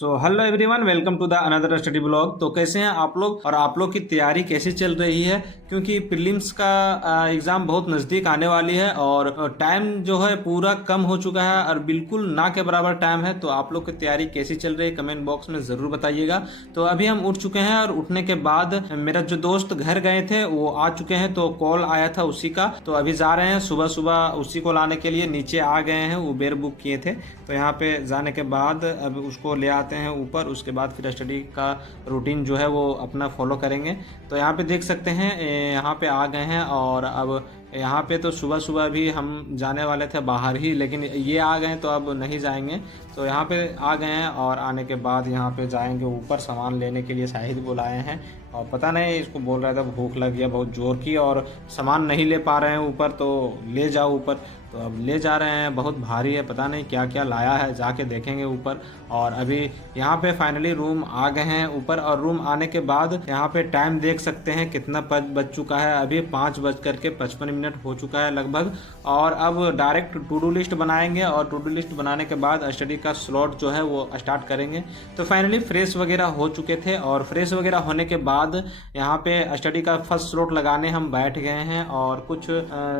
So hello everyone, welcome to the another study blog. तो कैसे हैं आप लोग और आप लोग की तैयारी कैसी चल रही है? क्योंकि प्रीलिम्स का एग्ज़ाम बहुत नज़दीक आने वाली है और टाइम जो है पूरा कम हो चुका है और बिल्कुल ना के बराबर टाइम है। तो आप लोग की तैयारी कैसी चल रही है कमेंट बॉक्स में ज़रूर बताइएगा। तो अभी हम उठ चुके हैं और उठने के बाद मेरा जो दोस्त घर गए थे वो आ चुके हैं, तो कॉल आया था उसी का। तो अभी जा रहे हैं सुबह सुबह उसी को लाने के लिए। नीचे आ गए हैं, उबेर बुक किए थे, तो यहाँ पे जाने के बाद अब उसको ले आते हैं ऊपर। उसके बाद फिर स्टडी का रूटीन जो है वो अपना फॉलो करेंगे। तो यहाँ पे देख सकते हैं, यहाँ पे आ गए हैं और अब यहाँ पे तो सुबह सुबह भी हम जाने वाले थे बाहर ही, लेकिन ये आ गए तो अब नहीं जाएंगे। तो यहाँ पे आ गए हैं और आने के बाद यहाँ पे जाएंगे ऊपर सामान लेने के लिए। शाहिद बुलाए हैं और पता नहीं इसको बोल रहा था भूख लग गया बहुत जोर की और सामान नहीं ले पा रहे हैं ऊपर, तो ले जाओ ऊपर। तो अब ले जा रहे हैं, बहुत भारी है, पता नहीं क्या क्या लाया है, जाके देखेंगे ऊपर। और अभी यहाँ पे फाइनली रूम आ गए हैं ऊपर। और रूम आने के बाद यहाँ पे टाइम देख सकते हैं कितना बज चुका है। अभी 5:55 हो चुका है लगभग। और अब डायरेक्ट टू डू लिस्ट बनाएंगे और टू डू लिस्ट बनाने के बाद स्टडी का स्लॉट जो है वो स्टार्ट करेंगे। तो फाइनली फ्रेश वगैरह हो चुके थे और फ्रेश वगैरह होने के बाद यहाँ पे स्टडी का फर्स्ट स्लॉट लगाने हम बैठ गए हैं। और कुछ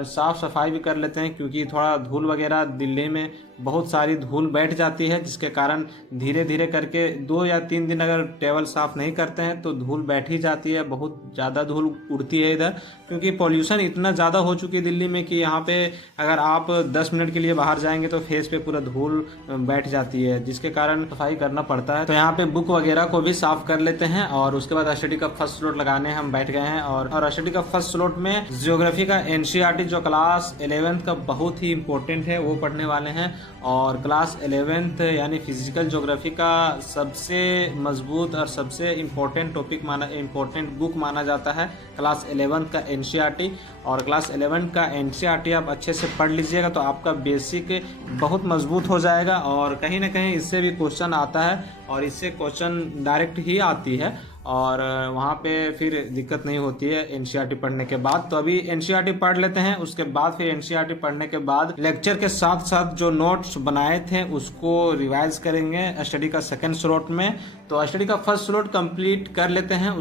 साफ सफाई भी कर लेते हैं, क्योंकि थोड़ा धूल वगैरह दिल्ली में बहुत सारी धूल बैठ जाती है, जिसके कारण धीरे धीरे करके 2 या 3 दिन अगर टेबल साफ़ नहीं करते हैं तो धूल बैठ ही जाती है। बहुत ज़्यादा धूल उड़ती है इधर, क्योंकि पॉल्यूशन इतना ज़्यादा हो चुकी है दिल्ली में कि यहाँ पे अगर आप 10 मिनट के लिए बाहर जाएंगे तो फेस पे पूरा धूल बैठ जाती है, जिसके कारण सफाई करना पड़ता है। तो यहाँ पे बुक वगैरह को भी साफ़ कर लेते हैं और उसके बाद स्टडी का फर्स्ट स्लॉट लगाने हम बैठ गए हैं। और स्टडी का फर्स्ट स्लॉट में ज्योग्राफी का एनसीईआरटी जो क्लास 11th का बहुत ही इंपॉर्टेंट है वो पढ़ने वाले हैं। और क्लास 11th यानी फिजिकल ज्योग्राफी का सबसे मजबूत और सबसे इम्पोर्टेंट बुक माना जाता है क्लास 11th का एनसीईआरटी। और क्लास 11th का एनसीईआरटी आप अच्छे से पढ़ लीजिएगा तो आपका बेसिक बहुत मजबूत हो जाएगा। और कहीं ना कहीं इससे भी क्वेश्चन आता है और इससे क्वेश्चन डायरेक्ट ही आती है और वहाँ पे फिर दिक्कत नहीं होती है एनसीईआरटी पढ़ने के बाद। तो अभी एनसीईआरटी पढ़ लेते हैं, उसके बाद फिर एनसीईआरटी पढ़ने के बाद लेक्चर के साथ साथ जो नोट्स बनाए थे उसको रिवाइज करेंगे स्टडी का सेकंड स्लॉट में। तो स्टडी का फर्स्ट स्लॉट कंप्लीट कर लेते हैं।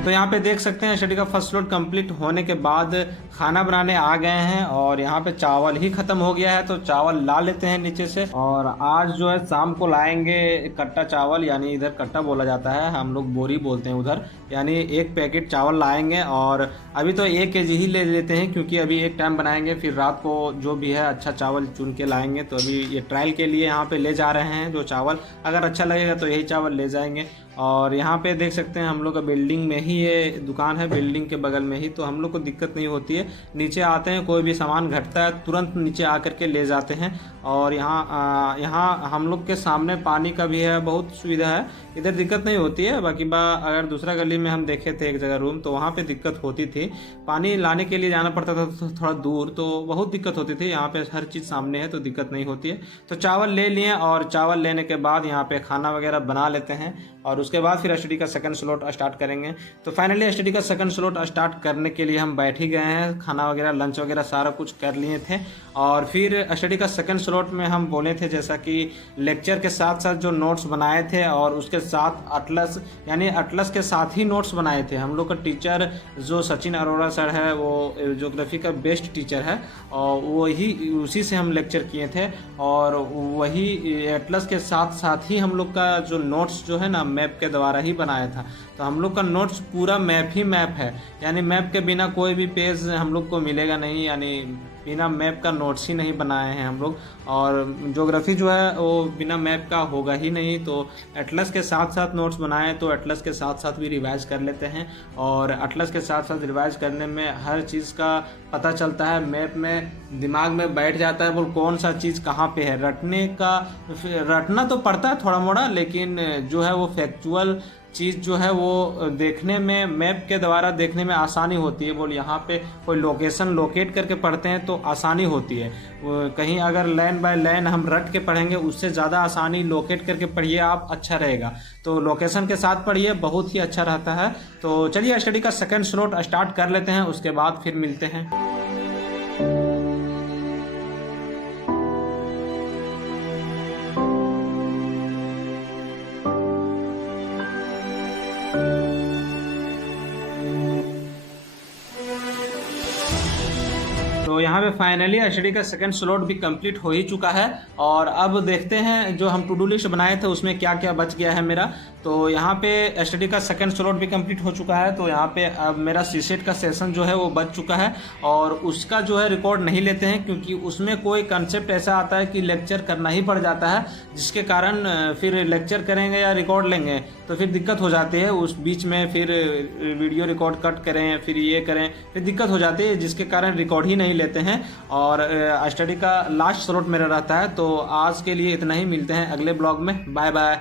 तो यहाँ पे देख सकते हैं स्टडी का फर्स्ट स्लॉट कंप्लीट होने के बाद खाना बनाने आ गए हैं और यहाँ पे चावल ही खत्म हो गया है, तो चावल ला लेते हैं नीचे से। और आज जो है शाम को लाएंगे कट्टा चावल, यानी इधर कट्टा बोला जाता है, हम लोग बोरी बोलते हैं उधर, यानी 1 पैकेट चावल लाएंगे। और अभी तो 1 kg ही ले लेते हैं, क्योंकि अभी एक टाइम बनाएंगे, फिर रात को जो भी है अच्छा चावल चुन के लाएंगे। तो अभी ये ट्रायल के लिए यहाँ पे ले जा रहे हैं जो चावल, अगर अच्छा लगेगा तो यही चावल ले जाएंगे। और यहाँ पे देख सकते हैं हम लोग का बिल्डिंग में ही ये दुकान है, बिल्डिंग के बगल में ही, तो हम लोग को दिक्कत नहीं होती है। नीचे आते हैं, कोई भी सामान घटता है तुरंत नीचे आकर के ले जाते हैं। और यहाँ हम लोग के सामने पानी का भी है, बहुत सुविधा है, इधर दिक्कत नहीं होती है। बाकी अगर दूसरा गली में हम देखे थे एक जगह रूम, तो वहाँ पे दिक्कत होती थी, पानी लाने के लिए जाना पड़ता था थोड़ा दूर, तो बहुत दिक्कत होती थी। यहाँ पे हर चीज़ सामने है तो दिक्कत नहीं होती है। तो चावल ले लिए और चावल लेने के बाद यहाँ पे खाना वगैरह बना लेते हैं और उसके बाद फिर स्टडी का सेकंड स्लॉट स्टार्ट करेंगे। तो फाइनली स्टडी का सेकंड स्लॉट स्टार्ट करने के लिए हम बैठ ही गए हैं, खाना वगैरह लंच वगैरह सारा कुछ कर लिए थे। और फिर स्टडी का सेकंड स्लॉट में हम बोले थे जैसा कि लेक्चर के साथ साथ जो नोट्स बनाए थे और उसके साथ अटलस, यानी अटलस के साथ ही नोट्स बनाए थे। हम लोग का टीचर जो सचिन अरोड़ा सर है वो ज्योग्राफी का बेस्ट टीचर है और वही उसी से हम लेक्चर किए थे। और वही अटलस के साथ साथ ही हम लोग का जो नोट्स जो है ना मैप के द्वारा ही बनाया था। तो हम लोग का नोट्स पूरा मैप ही मैप है, यानी मैप के बिना कोई भी पेज हम लोग को मिलेगा नहीं, यानी बिना मैप का नोट्स ही नहीं बनाए हैं हम लोग। और ज्योग्राफी जो है वो बिना मैप का होगा ही नहीं, तो एटलस के साथ साथ नोट्स बनाए, तो एटलस के साथ साथ भी रिवाइज कर लेते हैं। और एटलस के साथ साथ रिवाइज करने में हर चीज़ का पता चलता है, मैप में दिमाग में बैठ जाता है बोल कौन सा चीज़ कहाँ पे है। रटना तो पड़ता है थोड़ा मोड़ा, लेकिन जो है वो फैक्चुअल चीज़ जो है वो देखने में, मैप के द्वारा देखने में आसानी होती है। बोल यहाँ पे कोई लोकेशन लोकेट करके पढ़ते हैं तो आसानी होती है। कहीं अगर लाइन बाय लाइन हम रट के पढ़ेंगे उससे ज़्यादा आसानी लोकेट करके पढ़िए आप, अच्छा रहेगा। तो लोकेशन के साथ पढ़िए, बहुत ही अच्छा रहता है। तो चलिए स्टडी का सेकंड स्लॉट स्टार्ट कर लेते हैं, उसके बाद फिर मिलते हैं। तो यहाँ पे फाइनली स्टडी का सेकंड स्लॉट भी कंप्लीट हो ही चुका है। और अब देखते हैं जो हम टू डू लिस्ट बनाए थे उसमें क्या क्या बच गया है मेरा। तो यहाँ पे स्टडी का सेकंड स्लॉट भी कंप्लीट हो चुका है। तो यहाँ पे अब मेरा सीसेट का सेशन जो है वो बच चुका है और उसका जो है रिकॉर्ड नहीं लेते हैं, क्योंकि उसमें कोई कंसेप्ट ऐसा आता है कि लेक्चर करना ही पड़ जाता है, जिसके कारण फिर लेक्चर करेंगे या रिकॉर्ड लेंगे तो फिर दिक्कत हो जाती है। उस बीच में फिर वीडियो रिकॉर्ड कट करें, फिर ये करें, फिर दिक्कत हो जाती है, जिसके कारण रिकॉर्ड ही नहीं लेते हैं। और स्टडी का लास्ट स्लॉट मेरा रहता है। तो आज के लिए इतना ही, मिलते हैं अगले ब्लॉग में। Bye bye.